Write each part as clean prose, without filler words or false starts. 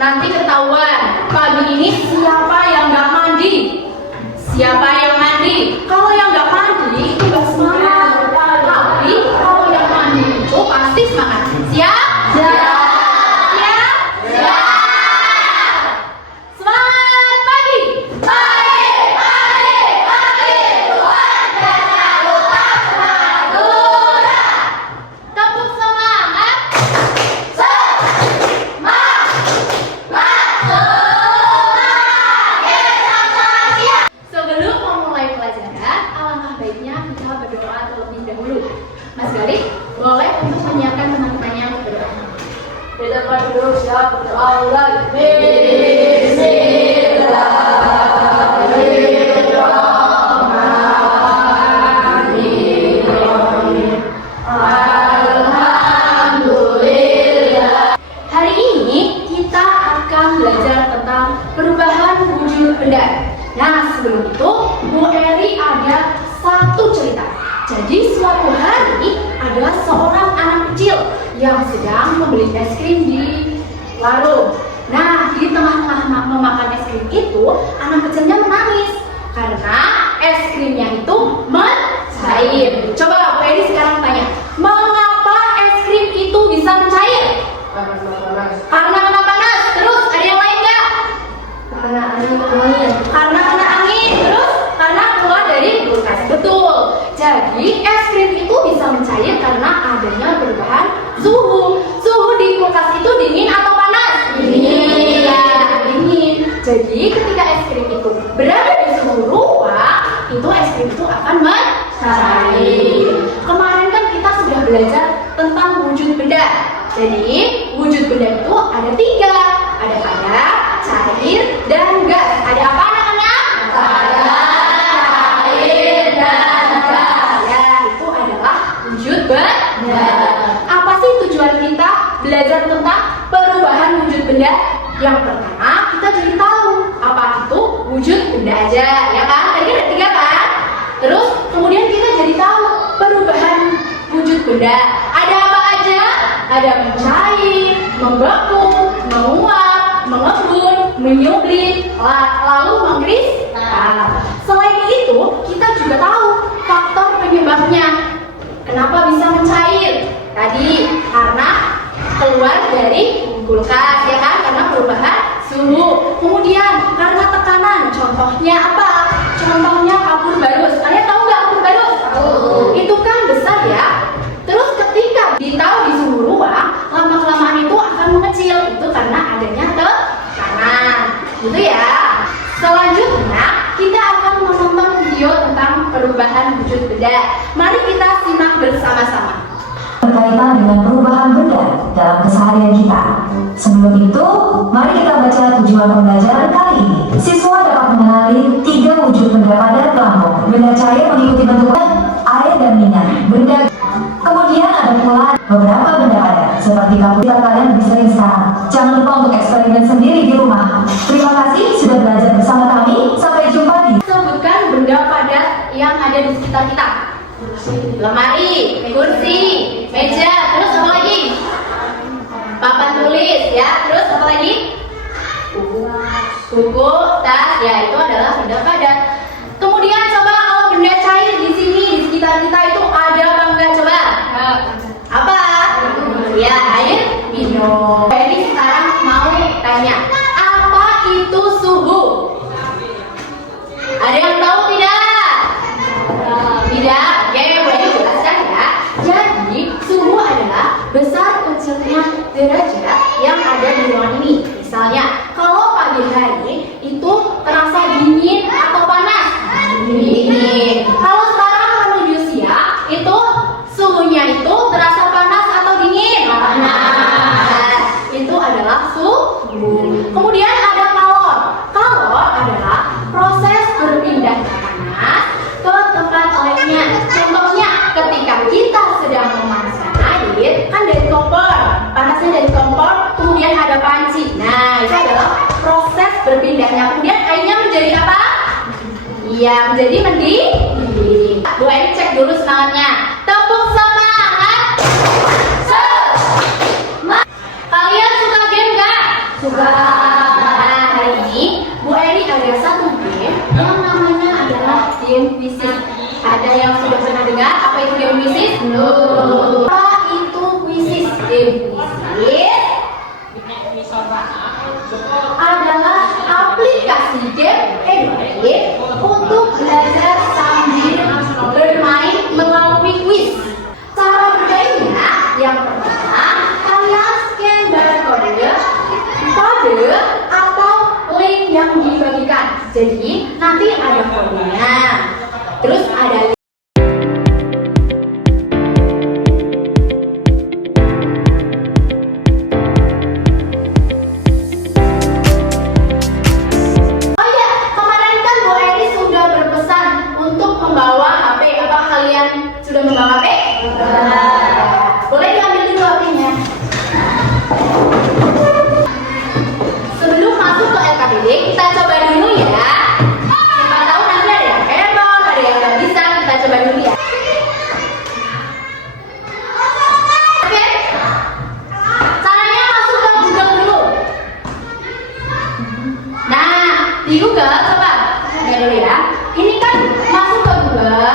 nanti ketahuan. Pagi ini siapa yang nggak mandi? Siapa yang mandi? Kalau yang nggak mandi itu nggak semangat. Tapi kalau yang mandi itu pasti semangat. Siap? Siap. Siap? Siap. Semangat pagi. Pagi, pagi, pagi. Tuhan jangan lupa semangat Tuhan. Tepuk semangat. Sebelum memulai pelajaran, alangkah baiknya kita berdoa terlebih dahulu. Mas Galih, boleh untuk menyiapkan teman-temannya untuk berdoa. Kita berdoa siap berdoa. Hari ini kita akan belajar tentang perubahan wujud benda. Nah, sebelum itu Bu Eri ada satu cerita. Jadi suatu hari ada seorang anak kecil yang sedang membeli es krim di warung. Nah, di tengah-tengah memakan es krim itu, anak kecilnya menangis karena es krimnya itu mencair. Coba Bu Eri sekarang tanya, mengapa es krim itu bisa mencair? Karena kena panas. Terus ada yang lain nggak? Karena angin. Karena kena angin. Terus karena keluar dari kulkas. Betul. Jadi es krim itu bisa mencair karena adanya perubahan suhu. Suhu di kulkas itu dingin atau panas? Dingin. Ya, dingin. Jadi ketika es krim itu berada di suhu ruang, itu es krim itu akan mencair. Kemarin kan kita sudah belajar tentang wujud benda. Jadi wujud benda itu ada 3. Ada padat, cair, dan gas. Ada apa anak-anak? Padat, cair, dan gas. Ya, itu adalah wujud benda. Apa sih tujuan kita belajar tentang perubahan wujud benda? Yang pertama, kita jadi tahu apa itu wujud benda aja, ya kan? Tadi ada 3 kan? Terus kemudian kita jadi tahu perubahan wujud benda. Ada apa aja? Ada mencair, membeku, menguap, mengembun, menyublim, lalu mengkristal. Selain itu, kita juga tahu faktor penyebabnya. Kenapa bisa mencair? Tadi karena keluar dari kulkas, ya kan? Karena perubahan suhu. Kemudian karena tekanan. Contohnya apa? Contohnya kapur barus. Kalian tahu nggak kapur barus? Itu kan besar ya. Terus ketika ditaruh di suhu ruang, lama-kelamaan itu akan mengecil. Itu karena adanya tekanan. Gitu ya. Selanjutnya, kita akan menonton video tentang perubahan wujud benda. Mari kita simak bersama-sama. Berkaitan dengan perubahan benda dalam keseharian kita. Sebelum itu, mari kita baca tujuan pembelajaran kali ini. Siswa dapat mengenali 3 wujud benda padat pelampung. Benda cair mengikuti bentuk air dan minyak. Benda kemudian ada pula beberapa benda padat seperti kapur. Kalian lebih sering sekarang. Jangan lupa untuk eksperimen sendiri di rumah. Terima kasih sudah belajar bersama kami. Sampai jumpa di. Sebutkan benda padat yang ada di sekitar kita. Lemari, kursi, meja, terus apa lagi? Papan tulis, ya. Terus apa lagi? Buku, tas, ya itu adalah benda padat. Kemudian coba kalau benda cair di sini di sekitar kita itu ada apa enggak? Coba. Apa? Ya, air minum. Jadi sekarang mau tanya, apa itu suhu? Ada yang tahu tidak? Tidak. Oke, boleh jelaskan ya. Jadi suhu adalah besar kecilnya derajat yang ada di ruangan ini. Misalnya, kalau pagi hari itu terasa dingin atau panas? Dingin. Kalau sekarang menuju siang itu suhunya itu terasa panas atau dingin? Panas. Itu adalah suhu. Kemudian ada kalor. Kalor adalah proses berpindah panas ke tempat lainnya. Contohnya ketika kita sedang memanaskan air, kan dari kompor, panasnya dari kompor, kemudian ada panci. Nah, itu adalah proses berpindahnya. Kemudian airnya menjadi apa? Iya, menjadi mendidih. Bu Eri cek dulu semangatnya. Tepuk semangat. Kalian suka game nggak? Nah, hari ini Bu Eri ada satu game yang namanya adalah game quizzes. Ada yang sudah pernah dengar apa itu game quizzes? Belum. Apa itu quizzes? Game quizzes adalah aplikasi game educatif untuk belajar sambil bermain melalui quiz. Cara bermainnya yang pertama, kalian scan barcode atau link yang dibagikan. Jadi nanti ada kodenya. Terus ada sudah membawa HP? Boleh diambil dulu HP-nya. Sebelum masuk ke LKPD, kita coba dulu ya. Siapa tahu nanti ada yang hebat, ada yang nggak bisa, kita coba dulu ya. Oke? Caranya masuk ke Google dulu. Nah, di Google coba. Lihat dulu ya. Ini kan masuk ke Google.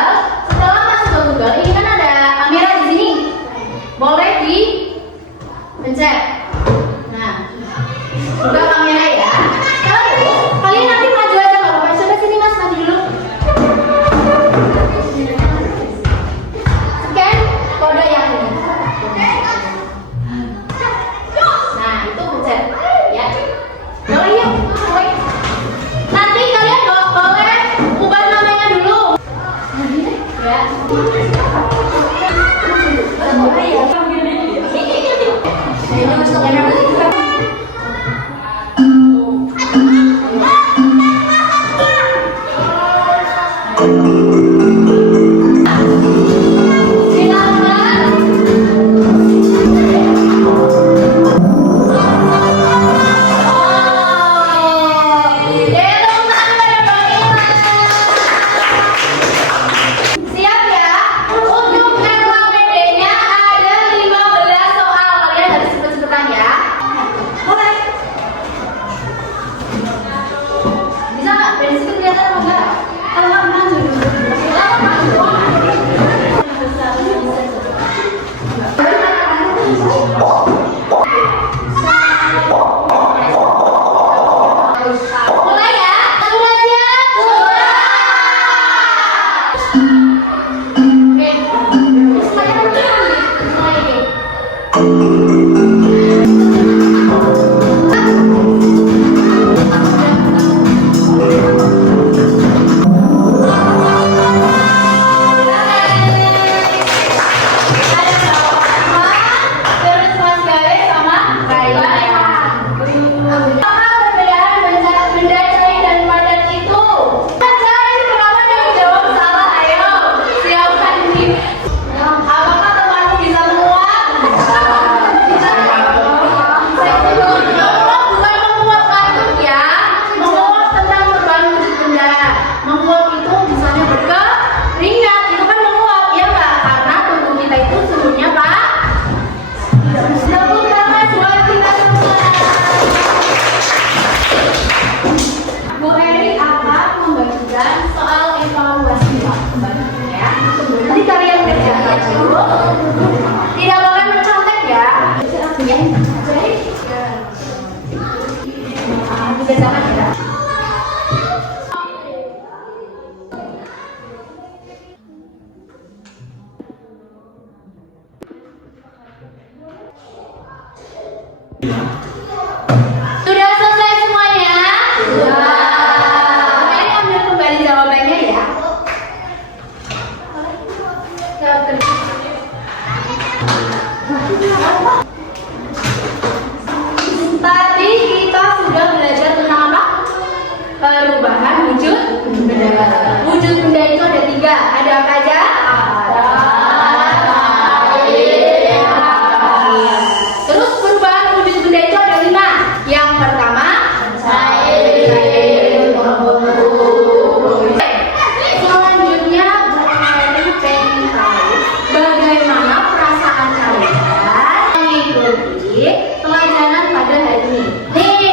Ini kan ada kamera di sini, boleh dipencet. Nah, buka kamera ya. Lalu kalian nanti maju aja nggak apa-apa. Coba sini mas, maju dulu. Scan kode yang ini. Nah, itu pencet ya. Boleh yuk, boleh. Nanti kalian boleh ubah namanya dulu. Ya. Sudah selesai semuanya? Sudah. Kalian ambil kembali jawabannya ya. Tadi kita sudah belajar tentang apa? Perubahan wujud benda. Wujud benda itu ada 3. Ada apa aja? Terus perubahan wujud benda itu ada 5. Yang pertama, selanjutnya Mary pengen tahu bagaimana perasaan kalian mengikuti pelajaran pada hari ini.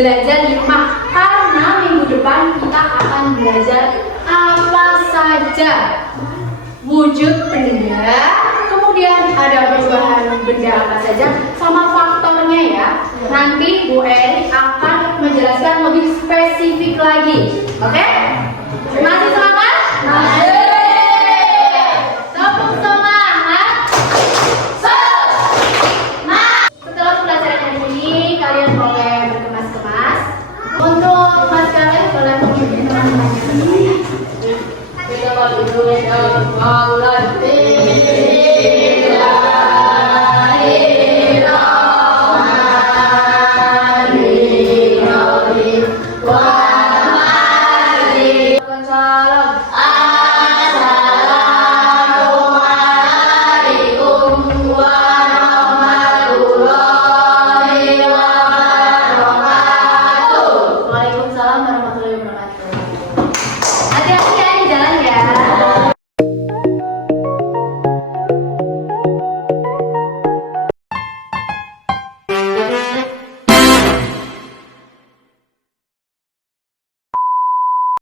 belajar di rumah karena minggu depan kita akan belajar apa saja wujud benda, kemudian ada perubahan benda apa saja sama faktornya ya. Nanti Bu Eri akan menjelaskan lebih spesifik lagi. Oke? Masih semangat? Masih. Tepuk semangat. Semangat. Setelah pembelajaran hari ini kalian boleh berkemas-kemas. Untuk mas kalian boleh menghubungi teman-teman. Kita balik dulu ya.